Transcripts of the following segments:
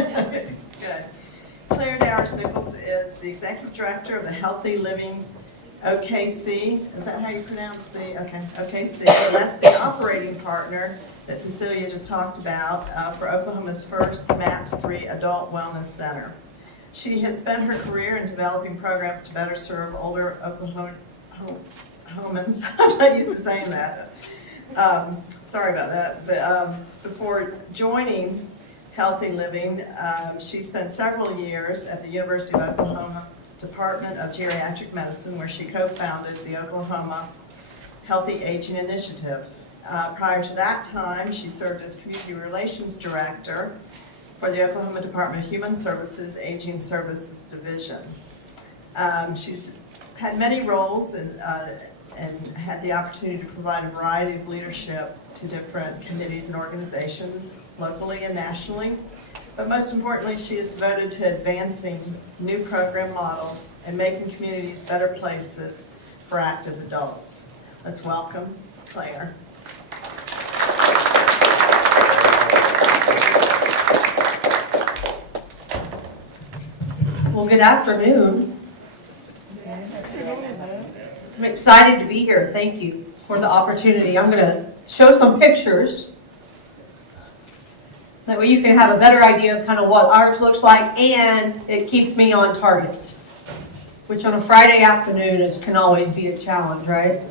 Good. Claire Dowers-Nichols is the Executive Director of the Healthy Living OKC. Is that how you pronounce the, OKC. And that's the operating partner that Cecilia just talked about for Oklahoma's first MAPS 3 Adult Wellness Center. She has spent her career in developing programs to better serve older Oklahomans. I'm not used to saying that. Sorry about that. But before joining Healthy Living, she spent several years at the University of Oklahoma Department of Geriatric Medicine, where she co-founded the Oklahoma Healthy Aging Initiative. Prior to that time, she served as Community Relations Director for the Oklahoma Department of Human Services Aging Services Division. She's had many roles and had the opportunity to provide a variety of leadership to different committees and organizations, locally and nationally. But most importantly, she is devoted to advancing new program models and making communities better places for active adults. Let's welcome Claire. Well, good afternoon. I'm excited to be here. Thank you for the opportunity. I'm going to show some pictures. That way you can have a better idea of kind of what ours looks like, and it keeps me on target, which on a Friday afternoon can always be a challenge, right?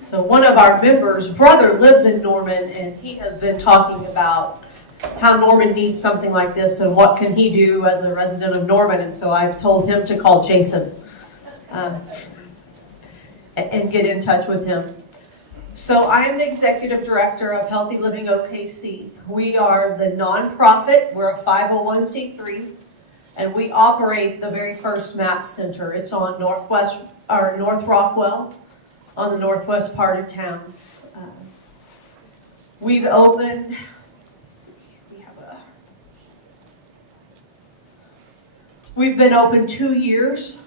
So one of our members' brother lives in Norman, and he has been talking about how Norman needs something like this and what can he do as a resident of Norman. And so I've told him to call Jason and get in touch with him. So I am the Executive Director of Healthy Living OKC. We are the nonprofit. We're a 501c3, and we operate the very first MAP Center. It's on North Rockwell, on the northwest part of town. We've opened, we've been open 2 years.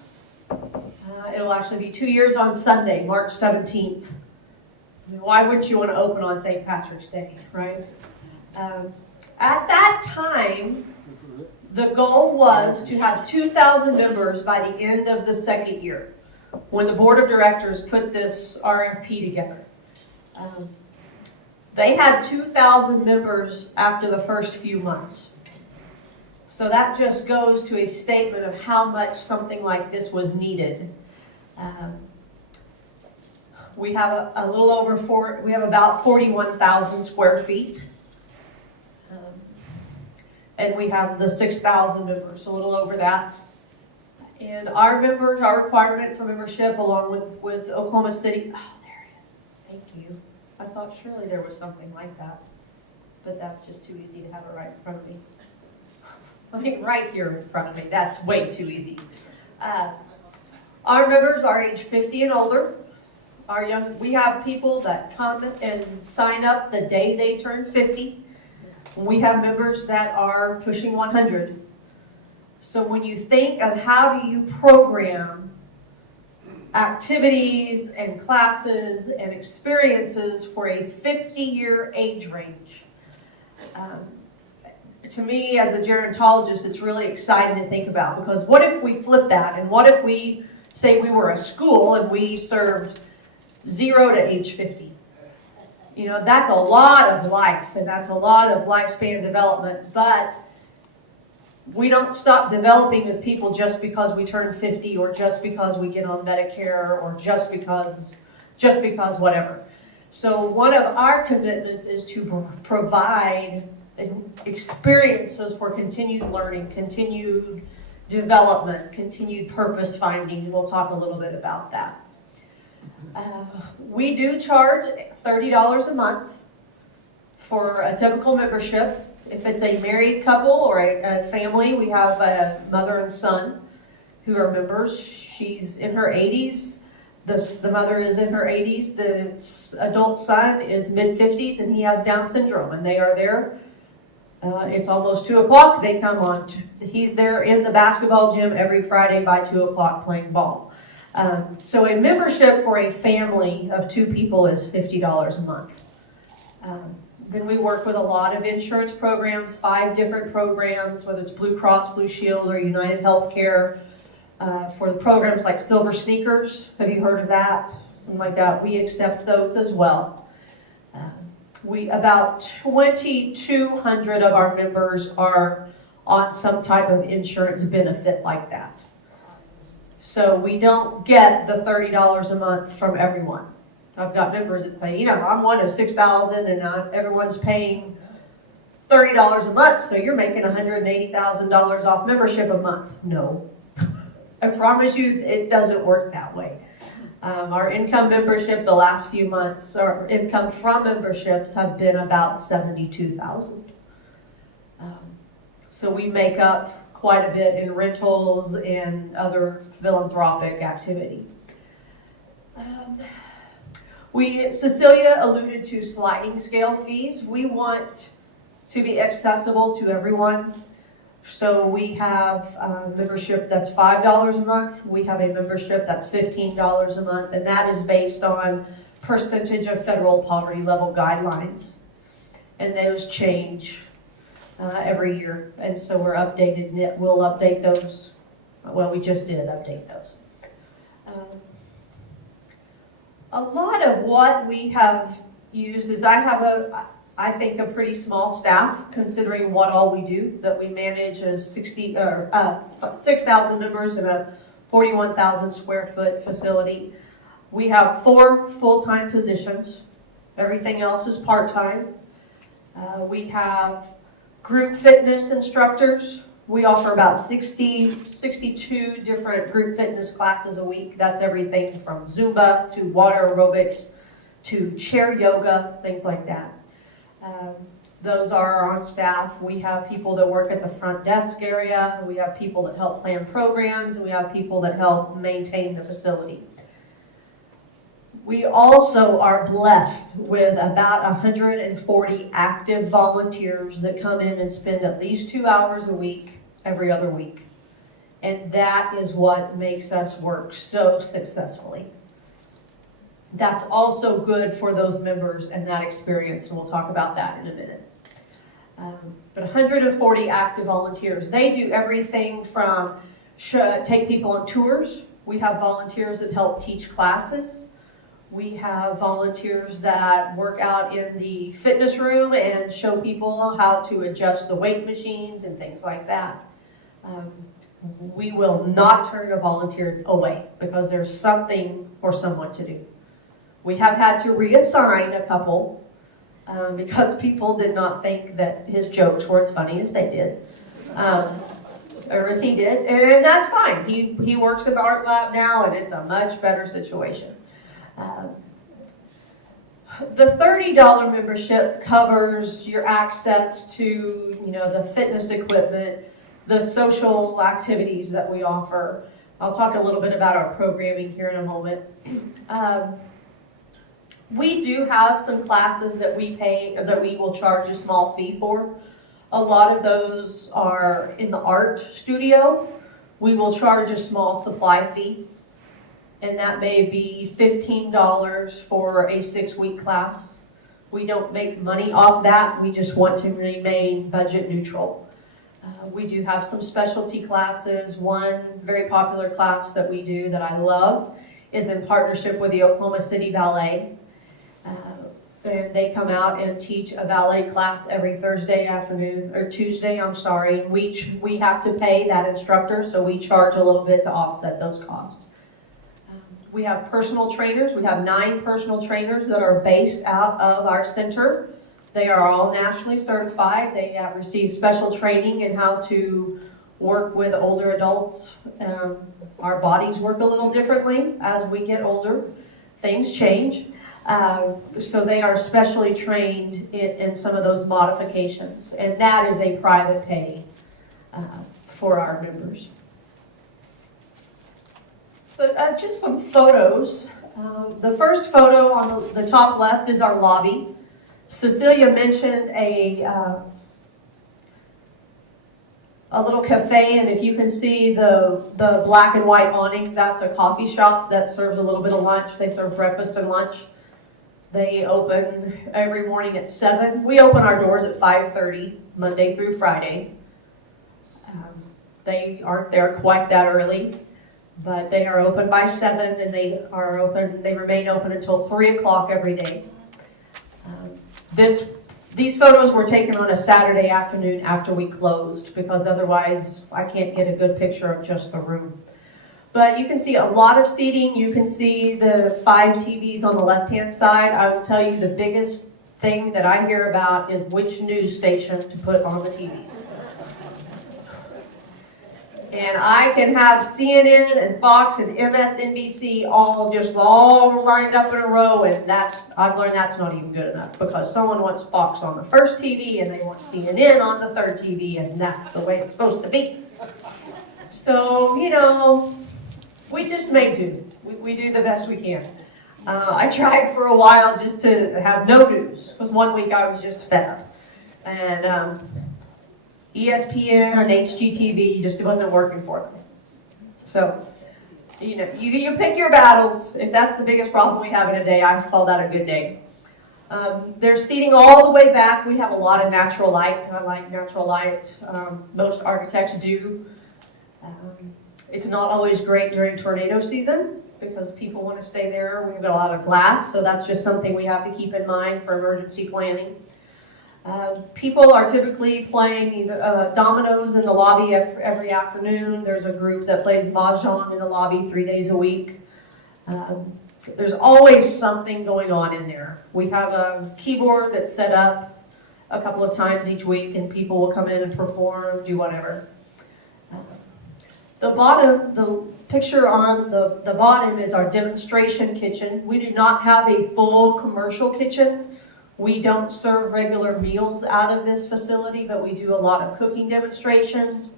It'll actually be 2 years on Sunday, March 17th. I mean, why wouldn't you want to open on St. Patrick's Day, right? At that time, the goal was to have 2,000 members by the end of the second year, when the board of directors put this RFP together. They had 2,000 members after the first few months. So that just goes to a statement of how much something like this was needed. We have a little over we have about 41,000 square feet. And we have the 6,000 members, a little over that. And our members, our requirement for membership, along with Oklahoma City, oh, there it is. Thank you. I thought surely there was something like that, but that's just too easy to have it right in front of me. I mean, right here in front of me. That's way too easy. Our members are age 50 and older. We have people that come and sign up the day they turn 50. We have members that are pushing 100. So when you think of how do you program activities and classes and experiences for a 50-year age range, to me as a gerontologist, it's really exciting to think about, because what if we flip that, and what if we say we were a school and we served 0 to age 50? You know, that's a lot of life, and that's a lot of lifespan development, but we don't stop developing as people just because we turn 50, or just because we get on Medicare, or just because whatever. So one of our commitments is to provide experiences for continued learning, continued development, continued purpose finding, and we'll talk a little bit about that. We do charge $30 a month for a typical membership. If it's a married couple or a family, we have a mother and son who are members. She's in her 80s. The mother is in her 80s. The adult son is mid-50s, and he has Down syndrome, and they are there. It's almost 2 o'clock. They come on. He's there in the basketball gym every Friday by 2 o'clock playing ball. So a membership for a family of 2 people is $50 a month. Then we work with a lot of insurance programs, 5 different programs, whether it's Blue Cross Blue Shield or United Healthcare. For the programs like Silver Sneakers, have you heard of that? Something like that. We accept those as well. About 2,200 of our members are on some type of insurance benefit like that. So we don't get the $30 a month from everyone. I've got members that say, I'm one of 6,000 and everyone's paying $30 a month, so you're making $180,000 off membership a month. No. I promise you it doesn't work that way. Our income membership the last few months, or income from memberships, have been about $72,000. So we make up quite a bit in rentals and other philanthropic activity. Cecilia alluded to sliding scale fees. We want to be accessible to everyone. So we have a membership that's $5 a month. We have a membership that's $15 a month, and that is based on percentage of federal poverty level guidelines. And those change every year, and so we're updated. We'll update those. Well, we just did update those. A lot of what we have used is I think a pretty small staff, considering what all we do, that we manage a 6,000 members in a 41,000 square foot facility. We have 4 full-time positions. Everything else is part-time. We have group fitness instructors. We offer about 62 different group fitness classes a week. That's everything from Zumba to water aerobics to chair yoga, things like that. Those are on staff. We have people that work at the front desk area. We have people that help plan programs, and we have people that help maintain the facility. We also are blessed with about 140 active volunteers that come in and spend at least 2 hours a week, every other week. And that is what makes us work so successfully. That's also good for those members and that experience, and we'll talk about that in a minute. But 140 active volunteers. They do everything from take people on tours. We have volunteers that help teach classes. We have volunteers that work out in the fitness room and show people how to adjust the weight machines and things like that. We will not turn a volunteer away because there's something for someone to do. We have had to reassign a couple because people did not think that his jokes were as funny as they did, or as he did, and that's fine. He works in the art lab now, and it's a much better situation. The $30 membership covers your access to, the fitness equipment, the social activities that we offer. I'll talk a little bit about our programming here in a moment. We do have some classes that we will charge a small fee for. A lot of those are in the art studio. We will charge a small supply fee, and that may be $15 for a 6-week class. We don't make money off that. We just want to remain budget neutral. We do have some specialty classes. One very popular class that we do that I love is in partnership with the Oklahoma City Ballet. And they come out and teach a ballet class every Tuesday. We have to pay that instructor, so we charge a little bit to offset those costs. We have personal trainers. We have 9 personal trainers that are based out of our center. They are all nationally certified. They have received special training in how to work with older adults. Our bodies work a little differently as we get older. Things change. So they are specially trained in some of those modifications. And that is a private pay for our members. So just some photos. The first photo on the top left is our lobby. Cecilia mentioned a little cafe, and if you can see the black and white awning, that's a coffee shop that serves a little bit of lunch. They serve breakfast and lunch. They open every morning at 7. We open our doors at 5:30, Monday through Friday. They aren't there quite that early, but they are open by 7, and they remain open until 3 o'clock every day. These photos were taken on a Saturday afternoon after we closed, because otherwise I can't get a good picture of just the room. But you can see a lot of seating. You can see the 5 TVs on the left-hand side. I will tell you the biggest thing that I hear about is which news station to put on the TVs. And I can have CNN and Fox and MSNBC all lined up in a row, and I've learned that's not even good enough, because someone wants Fox on the first TV and they want CNN on the third TV, and that's the way it's supposed to be. So, we just make do. We do the best we can. I tried for a while just to have no news, because one week I was just fed up. And ESPN and HGTV just wasn't working for them. So, you pick your battles. If that's the biggest problem we have in a day, I call that a good day. There's seating all the way back. We have a lot of natural light. I like natural light. Most architects do. It's not always great during tornado season, because people want to stay there. We've got a lot of glass, so that's just something we have to keep in mind for emergency planning. People are typically playing either dominoes in the lobby every afternoon. There's a group that plays mahjong in the lobby 3 days a week. There's always something going on in there. We have a keyboard that's set up a couple of times each week, and people will come in and perform, do whatever. The picture on the bottom is our demonstration kitchen. We do not have a full commercial kitchen. We don't serve regular meals out of this facility, but we do a lot of cooking demonstrations.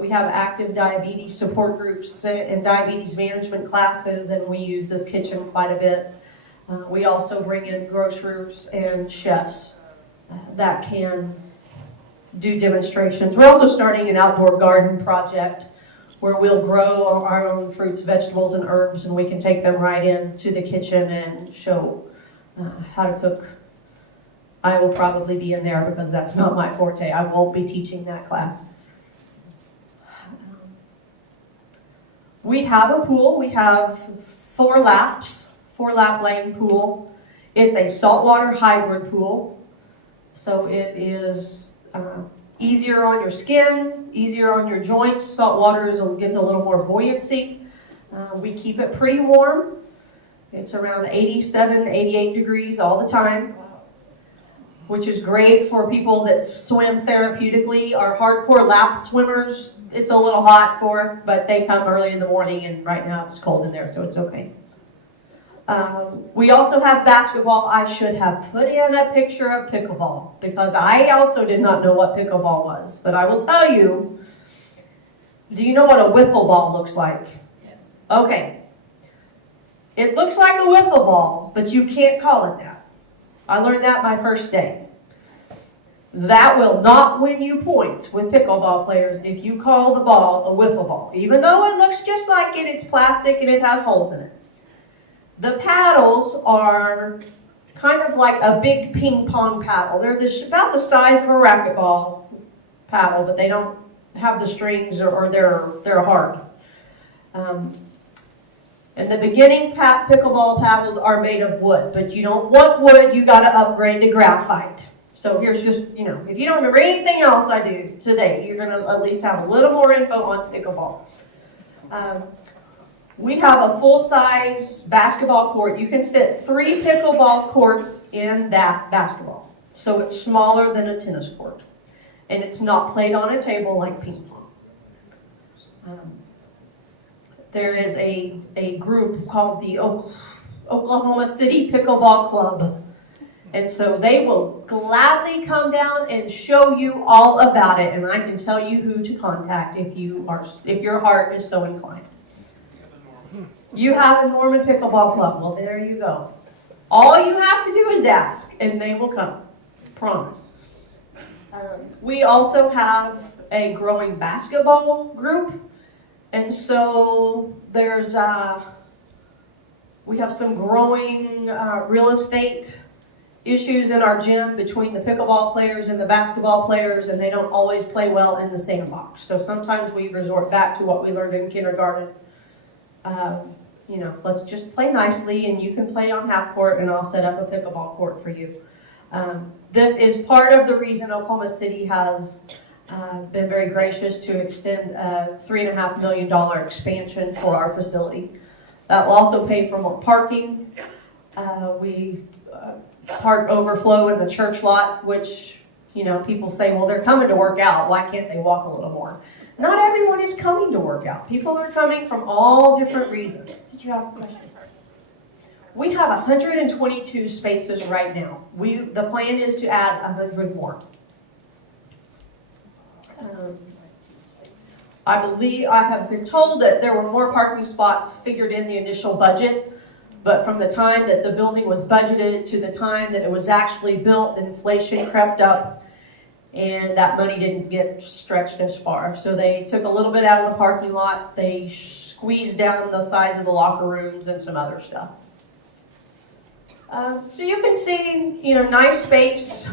We have active diabetes support groups and diabetes management classes, and we use this kitchen quite a bit. We also bring in grocers and chefs that can do demonstrations. We're also starting an outdoor garden project where we'll grow our own fruits, vegetables, and herbs, and we can take them right into the kitchen and show how to cook. I will probably be in there, because that's not my forte. I won't be teaching that class. We have a pool. We have 4 lap lane pool. It's a saltwater hybrid pool, so it is easier on your skin, easier on your joints. Salt water gives a little more buoyancy. We keep it pretty warm. It's around 87, 88 degrees all the time, which is great for people that swim therapeutically. Our hardcore lap swimmers, it's a little hot for, but they come early in the morning, and right now it's cold in there, so it's okay. We also have basketball. I should have put in a picture of pickleball, because I also did not know what pickleball was. But I will tell you, do you know what a wiffle ball looks like? Okay. It looks like a wiffle ball, but you can't call it that. I learned that my first day. That will not win you points with pickleball players if you call the ball a wiffle ball. Even though it looks just like it, it's plastic and it has holes in it. The paddles are kind of like a big ping pong paddle. They're about the size of a racquetball paddle, but they don't have the strings, or they're hard. And the beginning pickleball paddles are made of wood, but you don't want wood, you got to upgrade to graphite. So here's just, if you don't remember anything else I do today, you're going to at least have a little more info on pickleball. We have a full-size basketball court. You can fit 3 pickleball courts in that basketball. So it's smaller than a tennis court. And it's not played on a table like ping pong. There is a group called the Oklahoma City Pickleball Club. And so they will gladly come down and show you all about it. And I can tell you who to contact if your heart is so inclined. You have a Norman Pickleball Club. Well, there you go. All you have to do is ask, and they will come. Promise. We also have a growing basketball group. And so there's, we have some growing real estate issues in our gym between the pickleball players and the basketball players, and they don't always play well in the sandbox. So sometimes we resort back to what we learned in kindergarten. Let's just play nicely, and you can play on half court, and I'll set up a pickleball court for you. This is part of the reason Oklahoma City has been very gracious to extend a $3.5 million expansion for our facility. That will also pay for more parking. We park overflow in the church lot, which, people say, well, they're coming to work out. Why can't they walk a little more? Not everyone is coming to work out. People are coming from all different reasons. Did you have a question? We have 122 spaces right now. The plan is to add 100 more. I believe I have been told that there were more parking spots figured in the initial budget, but from the time that the building was budgeted to the time that it was actually built, inflation crept up, and that money didn't get stretched as far. So they took a little bit out of the parking lot, they squeezed down the size of the locker rooms and some other stuff. So you can see, nice space.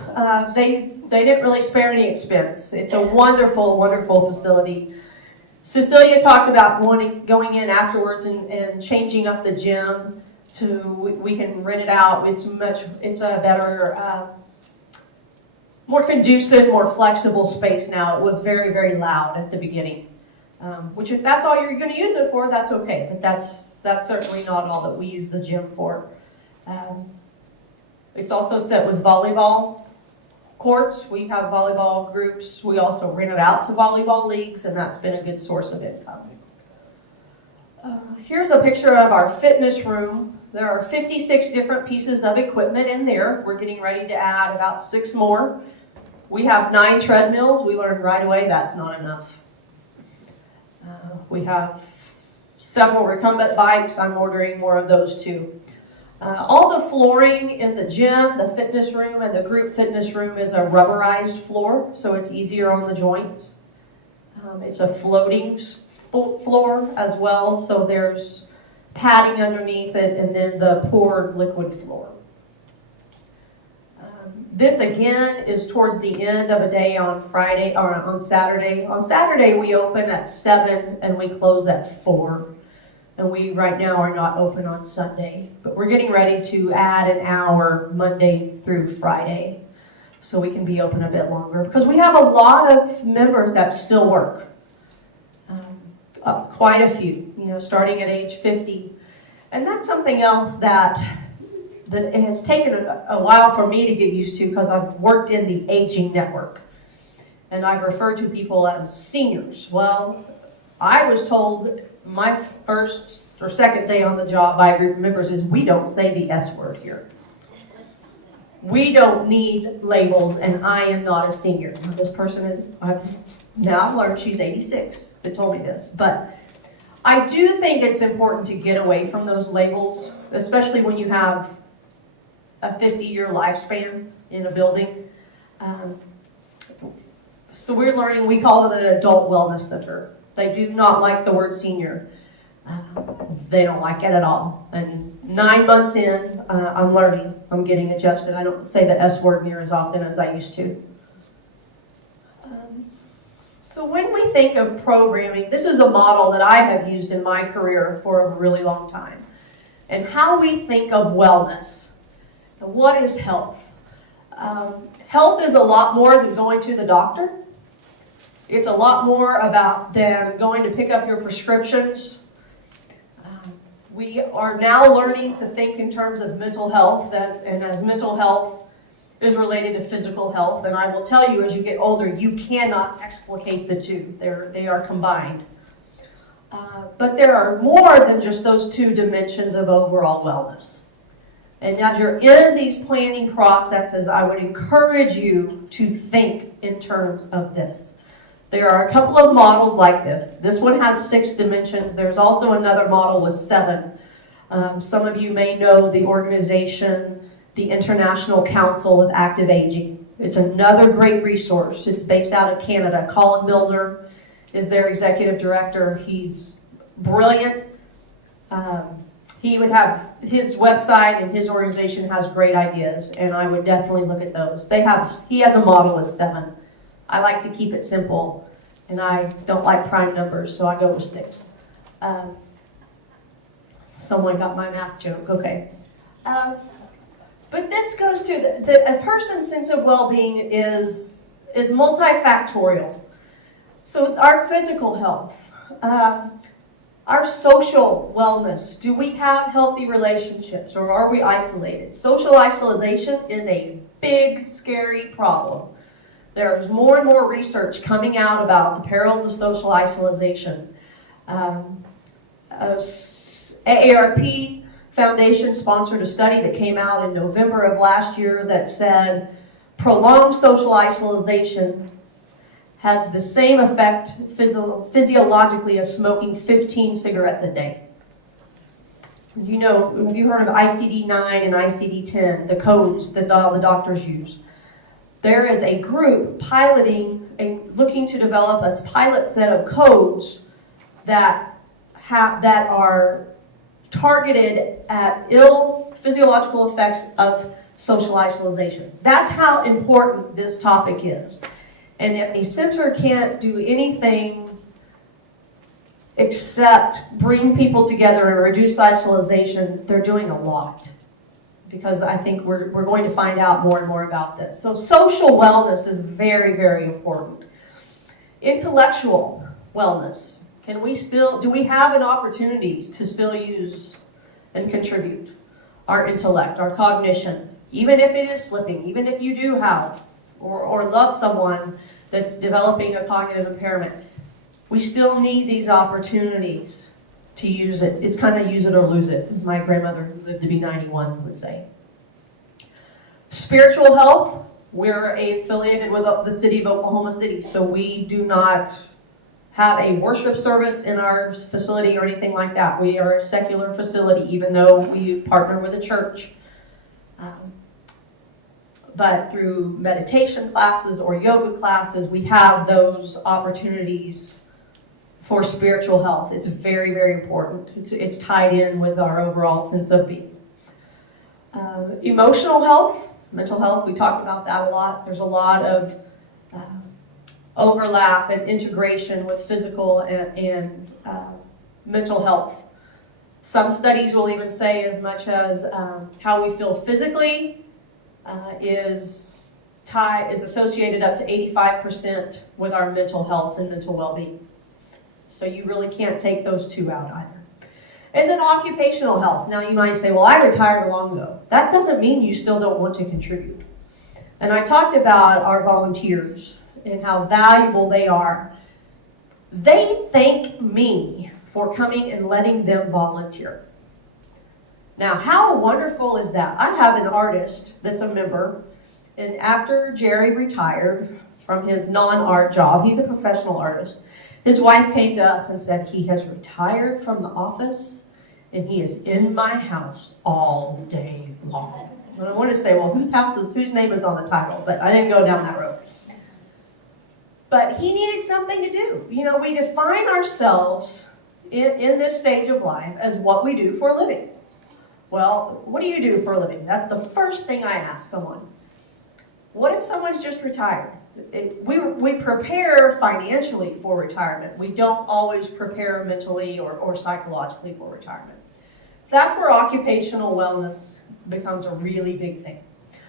They didn't really spare any expense. It's a wonderful, wonderful facility. Cecilia talked about going in afterwards and changing up the gym we can rent it out. It's a better, more conducive, more flexible space now. It was very, very loud at the beginning, which if that's all you're going to use it for, that's okay. But that's certainly not all that we use the gym for. It's also set with volleyball courts. We have volleyball groups. We also rent it out to volleyball leagues, and that's been a good source of income. Here's a picture of our fitness room. There are 56 different pieces of equipment in there. We're getting ready to add about 6 more. We have 9 treadmills. We learned right away that's not enough. We have several recumbent bikes. I'm ordering more of those too. All the flooring in the gym, the fitness room, and the group fitness room is a rubberized floor, so it's easier on the joints. It's a floating floor as well, so there's padding underneath it, and then the poured liquid floor. This again is towards the end of a day on Friday or on Saturday. On Saturday we open at 7 and we close at 4. And we right now are not open on Sunday, but we're getting ready to add an hour Monday through Friday so we can be open a bit longer because we have a lot of members that still work. Quite a few, starting at age 50. And that's something else that it has taken a while for me to get used to because I've worked in the aging network. And I've referred to people as seniors. Well, I was told my first or second day on the job by a group of members is we don't say the S word here. We don't need labels, and I am not a senior. This person is, I've learned she's 86 that told me this. But I do think it's important to get away from those labels, especially when you have a 50-year lifespan in a building. So we're learning, we call it an adult wellness center. They do not like the word senior. They don't like it at all. And 9 months in, I'm learning. I'm getting adjusted. I don't say the S word near as often as I used to. So when we think of programming, this is a model that I have used in my career for a really long time. And how we think of wellness. And what is health? Health is a lot more than going to the doctor. It's a lot more about than going to pick up your prescriptions. We are now learning to think in terms of mental health, as mental health is related to physical health. And I will tell you, as you get older, you cannot explicate the two. They are combined. But there are more than just those 2 dimensions of overall wellness. And as you're in these planning processes, I would encourage you to think in terms of this. There are a couple of models like this. This one has 6 dimensions. There's also another model with 7. Some of you may know the organization, the International Council of Active Aging. It's another great resource. It's based out of Canada. Colin Milner is their executive director. He's brilliant. He would have his website, and his organization has great ideas, and I would definitely look at those. He has a model of 7. I like to keep it simple, and I don't like prime numbers, so I go with 6. Someone got my math joke, okay. But this goes to a person's sense of well-being is multifactorial. So our physical health, our social wellness, do we have healthy relationships or are we isolated? Social isolation is a big, scary problem. There's more and more research coming out about the perils of social isolation. AARP Foundation sponsored a study that came out in November of last year that said prolonged social isolation has the same effect physiologically as smoking 15 cigarettes a day. You know, have you heard of ICD-9 and ICD-10, the codes that all the doctors use? There is a group piloting and looking to develop a pilot set of codes that are targeted at ill physiological effects of social isolation. That's how important this topic is. And if a center can't do anything except bring people together and reduce isolation, they're doing a lot. Because I think we're going to find out more and more about this. So social wellness is very, very important. Intellectual wellness. Do we have an opportunity to still use and contribute our intellect, our cognition, even if it is slipping, even if you do have or love someone that's developing a cognitive impairment, we still need these opportunities to use it. It's kind of use it or lose it, as my grandmother, who lived to be 91, would say. Spiritual health, we're affiliated with the city of Oklahoma City, so we do not have a worship service in our facility or anything like that. We are a secular facility, even though we partner with a church. But through meditation classes or yoga classes, we have those opportunities for spiritual health. It's very, very important. It's tied in with our overall sense of being. Emotional health, mental health, we talked about that a lot. There's a lot of overlap and integration with physical and mental health. Some studies will even say as much as how we feel physically is associated up to 85% with our mental health and mental well-being. So you really can't take those two out either. And then occupational health. Now you might say, well, I retired long ago. That doesn't mean you still don't want to contribute. And I talked about our volunteers and how valuable they are. They thank me for coming and letting them volunteer. Now, how wonderful is that? I have an artist that's a member, and after Jerry retired from his non-art job, he's a professional artist, his wife came to us and said he has retired from the office and he is in my house all day long. And I want to say, well, whose name is on the title? But I didn't go down that road. But he needed something to do. You know, we define ourselves in this stage of life as what we do for a living. Well, what do you do for a living? That's the first thing I ask someone. What if someone's just retired? We prepare financially for retirement. We don't always prepare mentally or psychologically for retirement. That's where occupational wellness becomes a really big thing.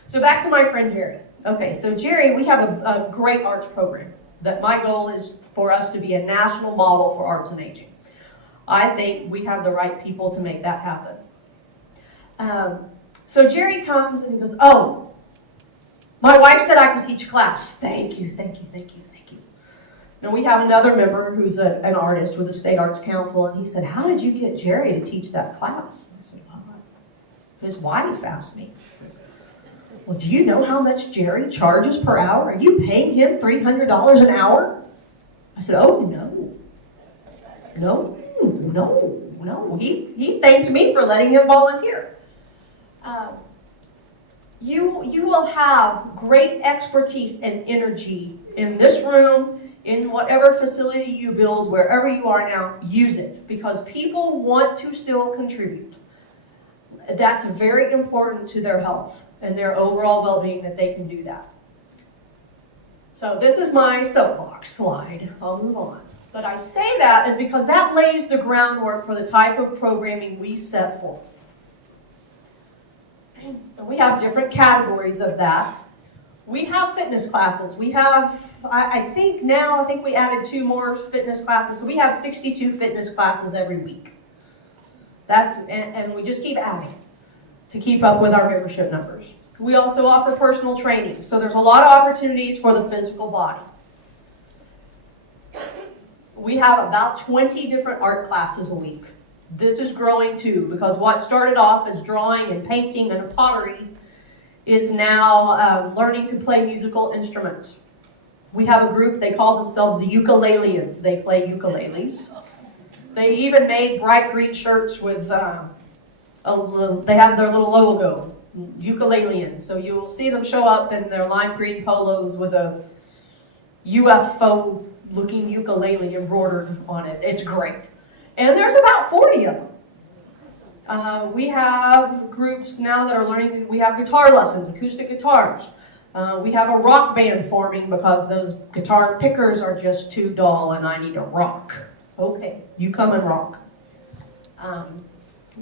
So back to my friend Jerry. Okay, so Jerry, we have a great arts program that my goal is for us to be a national model for arts and aging. I think we have the right people to make that happen. So Jerry comes and he goes, oh, my wife said I could teach a class. Thank you, thank you, thank you, thank you. And we have another member who's an artist with the State Arts Council, and he said, how did you get Jerry to teach that class? I said, well, his wife asked me. Well, do you know how much Jerry charges per hour? Are you paying him $300 an hour? I said, oh, no. He thanks me for letting him volunteer. you will have great expertise and energy in this room, in whatever facility you build, wherever you are now, use it, because people want to still contribute. That's very important to their health and their overall well-being that they can do that. So this is my soapbox slide. I'll move on. But I say that is because that lays the groundwork for the type of programming we set forth. And we have different categories of that. We have fitness classes. We have, I think we added 2 more fitness classes. So we have 62 fitness classes every week. And we just keep adding to keep up with our membership numbers. We also offer personal training. So there's a lot of opportunities for the physical body. We have about 20 different art classes a week. This is growing too, because what started off as drawing and painting and pottery is now learning to play musical instruments. We have a group, they call themselves the ukuleleans. They play ukuleles. They even made bright green shirts with, they have their little logo, ukuleleans. So you will see them show up in their lime green polos with a UFO looking ukulele embroidered on it. It's great. And there's about 40 of them. We have groups now that are learning, we have guitar lessons, acoustic guitars. We have a rock band forming because those guitar pickers are just too dull and I need to rock. Okay, you come and rock.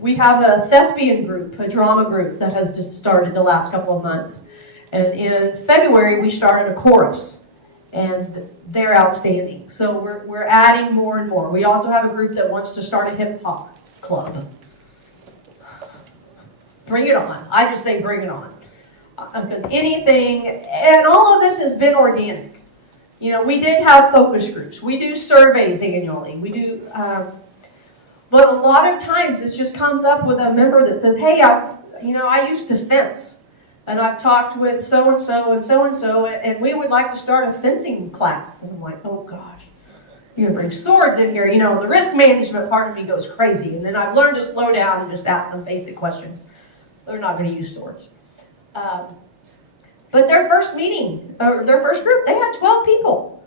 We have a thespian group, a drama group that has just started the last couple of months. And in February, we started a chorus. And they're outstanding. So we're adding more and more. We also have a group that wants to start a hip hop club. Bring it on. I just say bring it on. Because anything, and all of this has been organic. You know, we did have focus groups. We do surveys annually. We do, but a lot of times it just comes up with a member that says, hey, I used to fence. And I've talked with so-and-so and so-and-so, and we would like to start a fencing class. And I'm like, oh gosh, you're gonna bring swords in here. You know, the risk management part of me goes crazy. And then I've learned to slow down and just ask some basic questions. They're not gonna use swords. But their first meeting, or their first group, they had 12 people.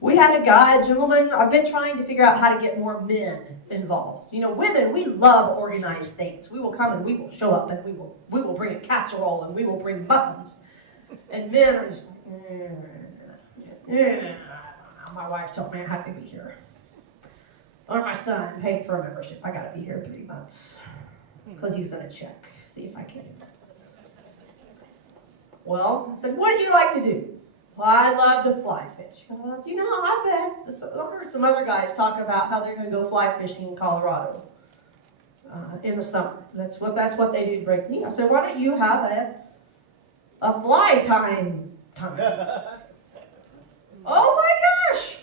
We had a guy, a gentleman. I've been trying to figure out how to get more men involved. You know, women, we love organized things. We will come and we will show up and we will bring a casserole and we will bring muffins. And men are just, my wife told me I had to be here. Or my son paid for a membership. I got to be here 3 months because he's going to check, see if I can. Well, I said, what do you like to do? Well, I love to fly fish. You know, I heard some other guys talk about how they're going to go fly fishing in Colorado in the summer. That's what they do to break me. I said, why don't you have a fly time? Oh my gosh!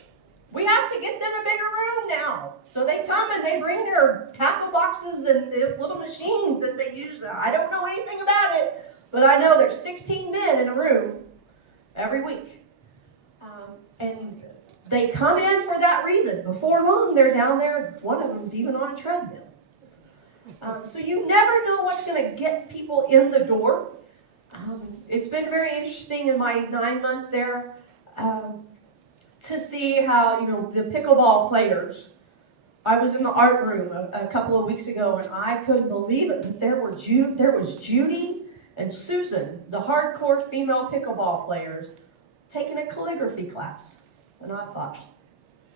We have to get them a bigger room now. So they come and they bring their tackle boxes and there's little machines that they use. I don't know anything about it, but I know there's 16 men in a room every week. And they come in for that reason. Before long, they're down there. One of them's even on a treadmill. So you never know what's going to get people in the door. It's been very interesting in my 9 months there to see how, you know, the pickleball players. I was in the art room a couple of weeks ago, and I couldn't believe it. But there was Judy and Susan, the hardcore female pickleball players, taking a calligraphy class. And I thought,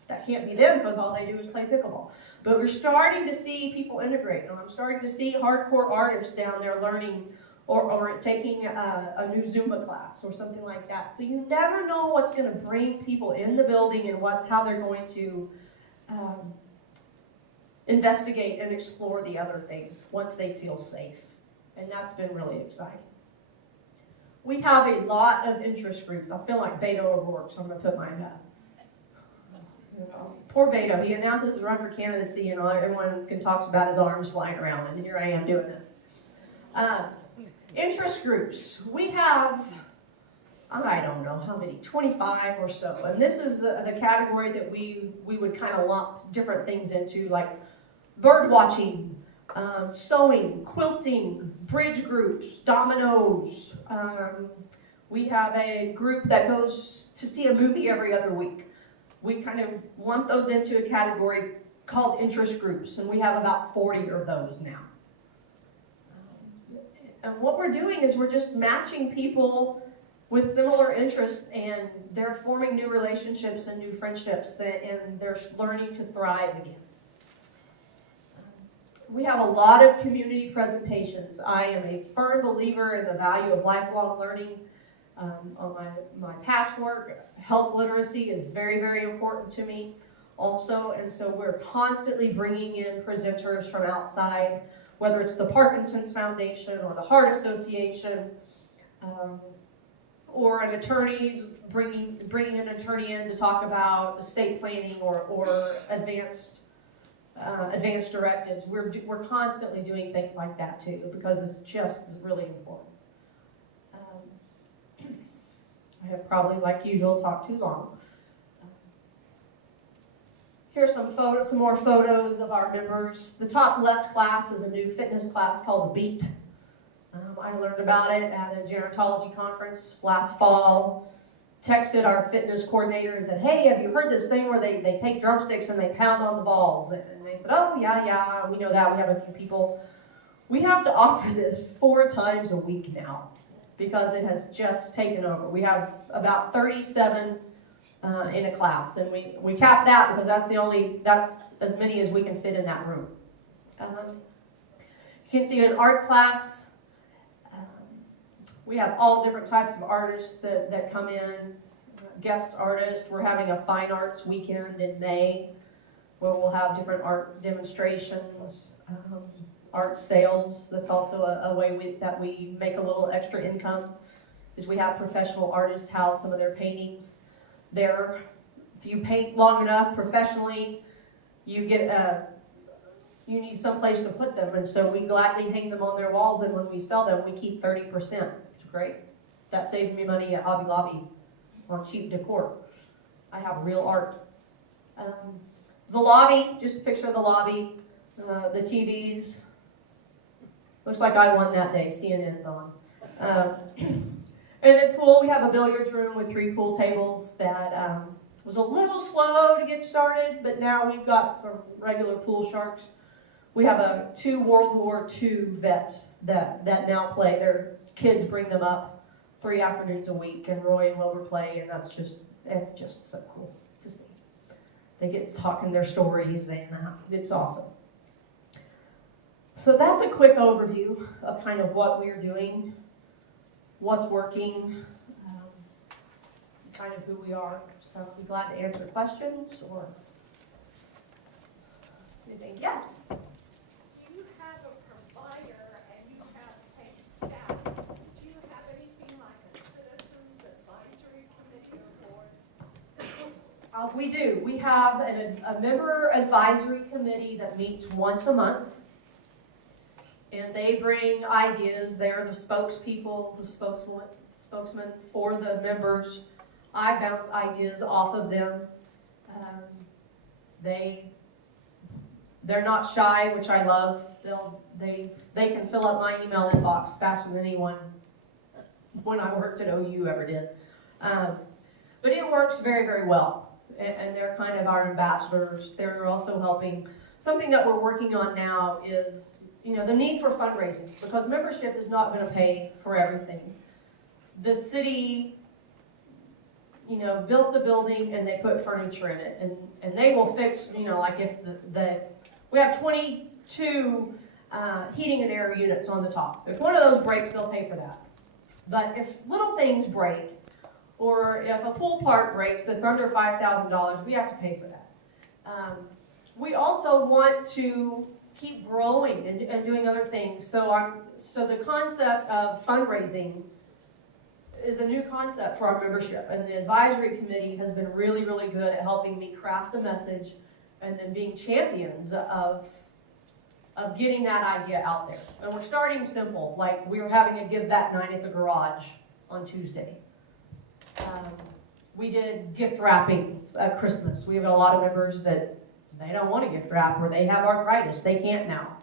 that can't be them because all they do is play pickleball. But we're starting to see people integrate. And I'm starting to see hardcore artists down there learning or taking a new Zumba class or something like that. So you never know what's going to bring people in the building and how they're going to investigate and explore the other things once they feel safe. And that's been really exciting. We have a lot of interest groups. I feel like Beto O'Rourke, so I'm going to put my poor Beto. He announces his run for candidacy, and everyone talks about his arms flying around, and here I am doing this. Interest groups. We have, I don't know how many, 25 or so. And this is the category that we would kind of lump different things into, like bird watching, sewing, quilting, bridge groups, dominoes, We have a group that goes to see a movie every other week. We kind of lump those into a category called interest groups, and we have about 40 of those now. And what we're doing is we're just matching people with similar interests, and they're forming new relationships and new friendships, and they're learning to thrive again. We have a lot of community presentations. I am a firm believer in the value of lifelong learning. On my past work, health literacy is very, very important to me also, and so we're constantly bringing in presenters from outside, whether it's the Parkinson's Foundation or the Heart Association, or an attorney, bringing an attorney in to talk about estate planning or advanced directives. We're constantly doing things like that too, because it's just really important. I have probably, like usual, talked too long. Here's some more photos of our members. The top left class is a new fitness class called The Beat. I learned about it at a gerontology conference last fall. Texted our fitness coordinator and said, hey, have you heard this thing where they take drumsticks and they pound on the balls? And they said, oh, yeah, we know that. We have a few people. We have to offer this 4 times a week now because it has just taken over. We have about 37 in a class, and we cap that because that's as many as we can fit in that room. You can see an art class. We have all different types of artists that come in, guest artists. We're having a fine arts weekend in May where we'll have different art demonstrations, art sales. That's also a way that we make a little extra income, is we have professional artists house some of their paintings there. If you paint long enough professionally, you need some place to put them, and so we gladly hang them on their walls, and when we sell them, we keep 30%. Great. That saved me money at Hobby Lobby on cheap decor. I have real art. The lobby, just a picture of the lobby, the TVs. Looks like I won that day. CNN's on. And then pool, we have a billiards room with 3 pool tables that was a little slow to get started, but now we've got some regular pool sharks. We have 2 World War II vets that now play. Their kids bring them up 3 afternoons a week, and Roy and Wilbur play, and it's just so cool to see. They get to talking their stories, and it's awesome. So that's a quick overview of kind of what we're doing, what's working, kind of who we are. So I'd be glad to answer questions or anything. Yes? You have a provider and you have paid staff. Do you have anything like a citizens advisory committee or board? We do. We have a member advisory committee that meets once a month. And they bring ideas. They're the spokespeople, the spokesman for the members. I bounce ideas off of them. They're not shy, which I love. They can fill up my email inbox faster than anyone when I worked at OU ever did. But it works very, very well. And they're kind of our ambassadors. They're also helping. Something that we're working on now is the need for fundraising, because membership is not going to pay for everything. The city, built the building and they put furniture in it, and they will fix, like if we have 22 heating and air units on the top. If one of those breaks, they'll pay for that. But if little things break, or if a pool part breaks that's under $5,000, we have to pay for that. We also want to keep growing and doing other things. So the concept of fundraising is a new concept for our membership, and the advisory committee has been really, really good at helping me craft the message and then being champions of getting that idea out there. And we're starting simple, like we were having a give back night at the garage on Tuesday. We did gift wrapping at Christmas. We have a lot of members that they don't want to gift wrap, or they have arthritis. They can't now.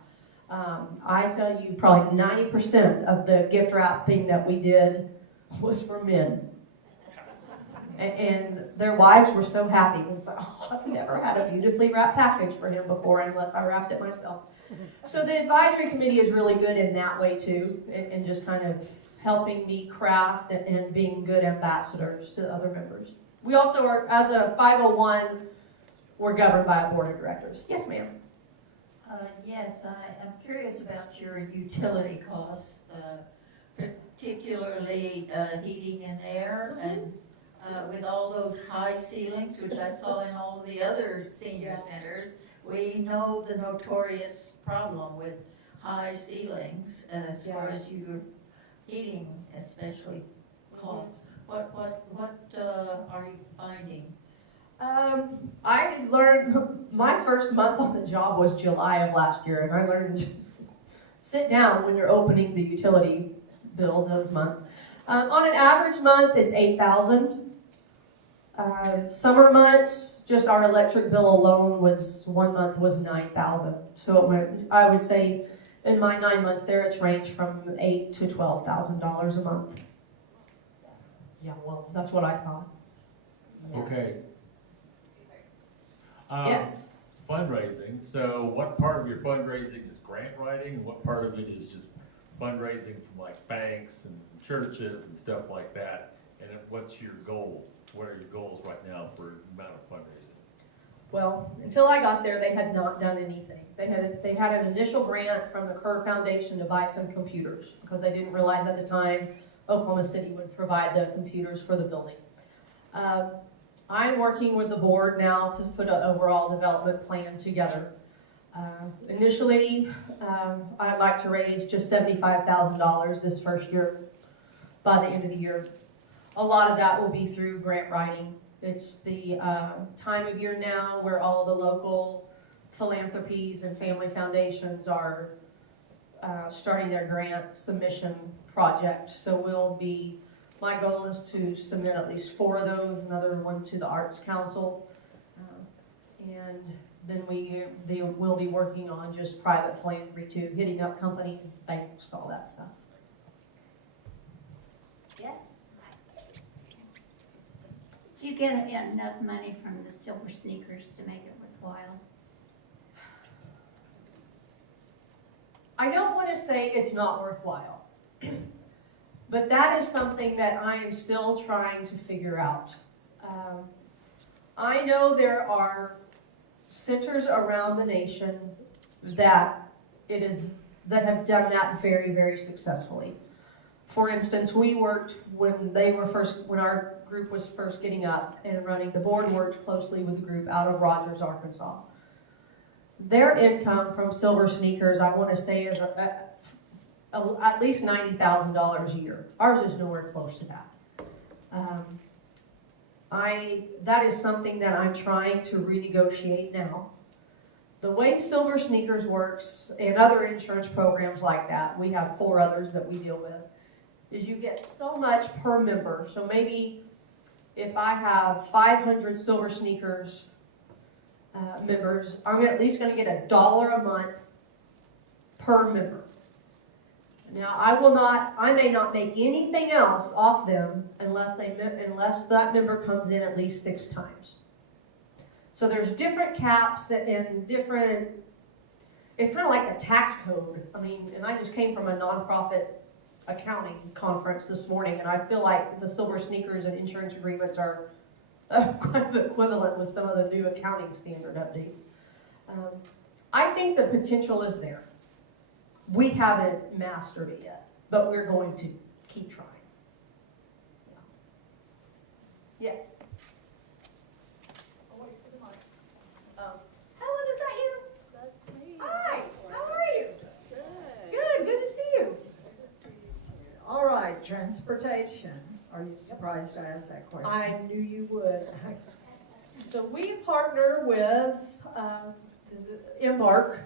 I tell you, probably 90% of the gift wrapping that we did was for men. And their wives were so happy. It's like, oh, I've never had a beautifully wrapped package for him before unless I wrapped it myself. So the advisory committee is really good in that way too, and just kind of helping me craft and being good ambassadors to other members. We also are, as a 501, we're governed by a board of directors. Yes, ma'am. Yes, I'm curious about your utility costs, particularly heating and air, and with all those high ceilings, which I saw in all of the other senior centers. We know the notorious problem with high ceilings as far as your heating especially costs. What are you finding? I learned, my first month on the job was July of last year, and I learned sit down when you're opening the utility bill those months. On an average month, it's $8,000. Summer months, just our electric bill alone one month was $9,000. So it went, I would say, in my 9 months there, it's ranged from $8,000 to $12,000 a month. Yeah, well, that's what I thought. Okay. Yes. Fundraising. So what part of your fundraising is grant writing and what part of it is just fundraising from like banks and churches and stuff like that? And then what's your goal? What are your goals right now for amount of fundraising? Well, until I got there, they had not done anything. They had an initial grant from the Kerr Foundation to buy some computers because they didn't realize at the time Oklahoma City would provide the computers for the building. I'm working with the board now to put an overall development plan together. Initially, I'd like to raise just $75,000 this first year by the end of the year. A lot of that will be through grant writing. It's the time of year now where all the local philanthropies and family foundations are starting their grant submission project. So my goal is to submit at least 4 of those, another one to the Arts Council. And then they will be working on just private philanthropy too, hitting up companies, banks, all that stuff. Yes. Do you get enough money from the silver sneakers to make it worthwhile? I don't want to say it's not worthwhile, but that is something that I am still trying to figure out. I know there are centers around the nation that have done that very, very successfully. For instance, we worked when our group was first getting up and running. The board worked closely with the group out of Rogers, Arkansas. Their income from silver sneakers, I want to say, is at least $90,000 a year. Ours is nowhere close to that. That is something that I'm trying to renegotiate now. The way Silver Sneakers works and other insurance programs like that, we have 4 others that we deal with, is you get so much per member. So maybe if I have 500 Silver Sneakers members, I'm at least going to get $1 a month per member. Now, I may not make anything else off them unless that member comes in at least 6 times. So there's different caps and different, it's kind of like a tax code. I mean, and I just came from a nonprofit accounting conference this morning, and I feel like the Silver Sneakers and insurance agreements are kind of equivalent with some of the new accounting standard updates. I think the potential is there. We haven't mastered it yet, but we're going to keep trying. Yeah. Yes. I'll wait for the mic. Helen, is that you? That's me. Hi, how are you? Good. Good to see you. Good to see you too. All right, transportation. Are you surprised I asked that question? I knew you would. So we partner with Embark,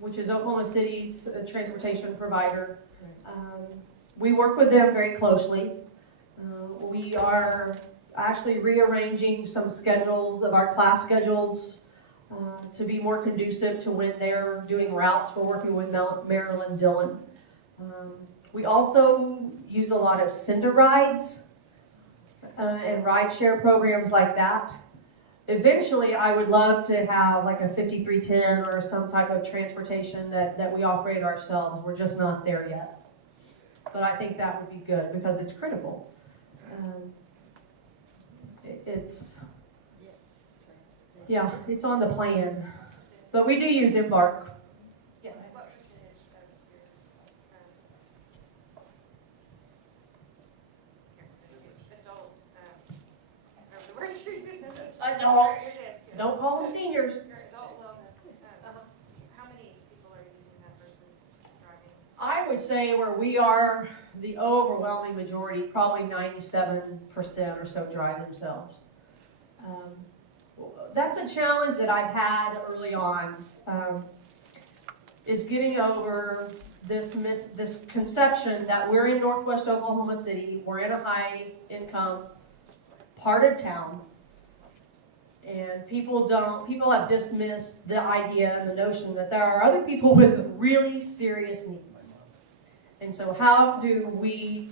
which is Oklahoma City's transportation provider. We work with them very closely. We are actually rearranging some schedules of our class schedules to be more conducive to when they're doing routes. We're working with Marilyn Dillon. We also use a lot of Cinder rides and rideshare programs like that. Eventually, I would love to have like a 5310 or some type of transportation that we operate ourselves. We're just not there yet. But I think that would be good because it's critical. It's on the plan. But we do use Embark. Yeah. What percentage of your, of the words you're using? Adults. Here it is. Don't call them seniors. Your adult wellness, how many people are using that versus driving? I would say where we are, the overwhelming majority, probably 97% or so drive themselves. That's a challenge that I've had early on, is getting over this conception that we're in Northwest Oklahoma City, we're in a high income part of town, and people have dismissed the idea and the notion that there are other people with really serious needs. And so how do we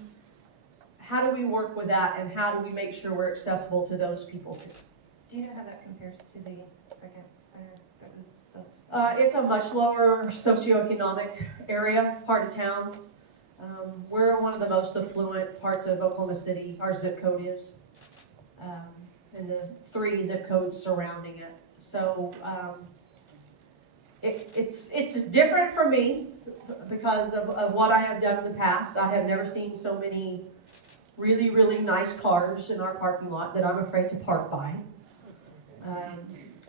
work with that, and how do we make sure we're accessible to those people too? Do you know how that compares to the second center that was? It's a much lower socioeconomic part of town. We're one of the most affluent parts of Oklahoma City. Our zip code is, and the 3 zip codes surrounding it. So it's different for me because of what I have done in the past. I have never seen so many really, really nice cars in our parking lot that I'm afraid to park by.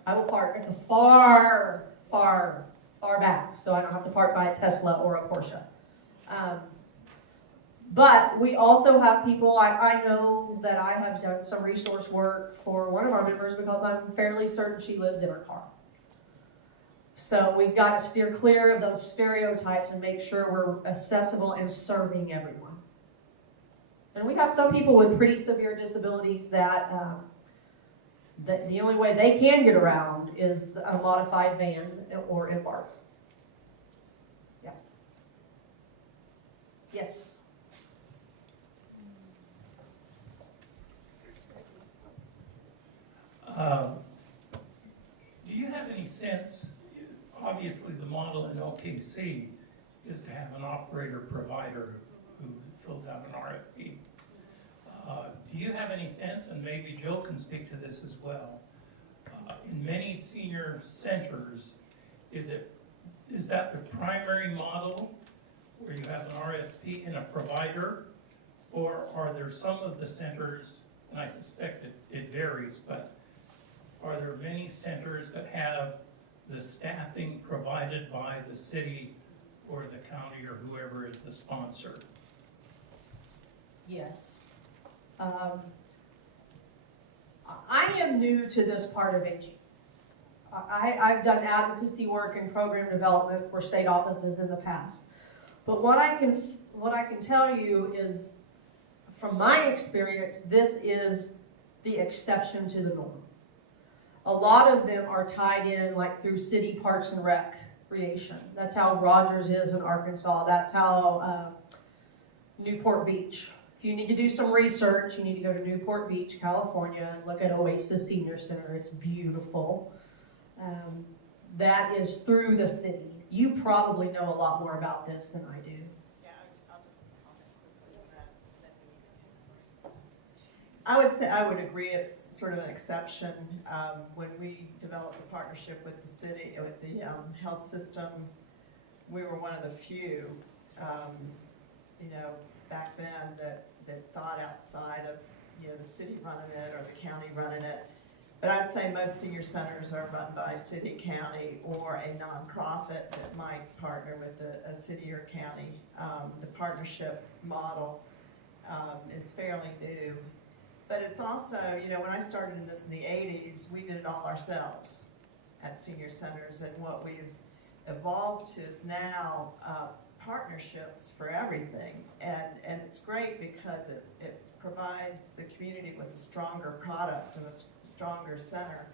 I will park at the far back, so I don't have to park by a Tesla or a Porsche. But we also have people, I know that I have done some resource work for one of our members because I'm fairly certain she lives in her car. So we've got to steer clear of those stereotypes and make sure we're accessible and serving everyone. And we have some people with pretty severe disabilities that the only way they can get around is a modified van or Embark. Yeah. Yes. Do you have any sense, obviously the model in OKC is to have an operator-provider who fills out an RFP. Do you have any sense, and maybe Jill can speak to this as well, in many senior centers, is that the primary model where you have an RFP and a provider, or are there some of the centers, and I suspect it varies, but are there many centers that have the staffing provided by the city or the county or whoever is the sponsor? Yes. I am new to this part of AG. I've done advocacy work and program development for state offices in the past. But what I can tell you is, from my experience, this is the exception to the norm. A lot of them are tied in like through city parks and recreation. That's how Rogers is in Arkansas. That's how Newport Beach. If you need to do some research, you need to go to Newport Beach, California, and look at Oasis Senior Center. It's beautiful. That is through the city. You probably know a lot more about this than I do. Yeah, I'll just comment quickly on that. I would say, I would agree, it's sort of an exception. When we developed the partnership with the city, with the health system, we were one of the few, back then that thought outside of, the city running it or the county running it. But I'd say most senior centers are run by city, county, or a nonprofit that might partner with a city or county. The partnership model is fairly new. But it's also, when I started in this in the 80s, we did it all ourselves at senior centers. And what we've evolved to is now partnerships for everything. And it's great because it provides the community with a stronger product and a stronger center.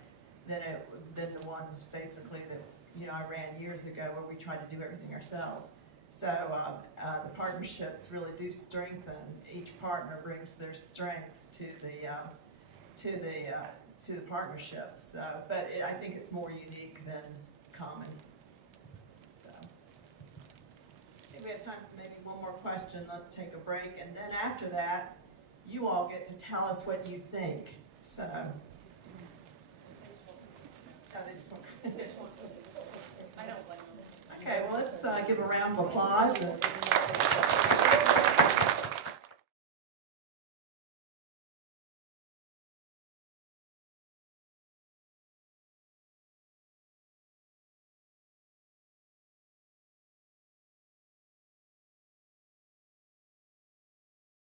than the ones basically that, you know, I ran years ago where we tried to do everything ourselves. So the partnerships really do strengthen. Each partner brings their strength to the partnership. So, but I think it's more unique than common. So, I think we have time for maybe one more question. Let's take a break, and then after that, you all get to tell us what you think. So, they just want. I don't blame them. Okay, well, let's give a round of applause.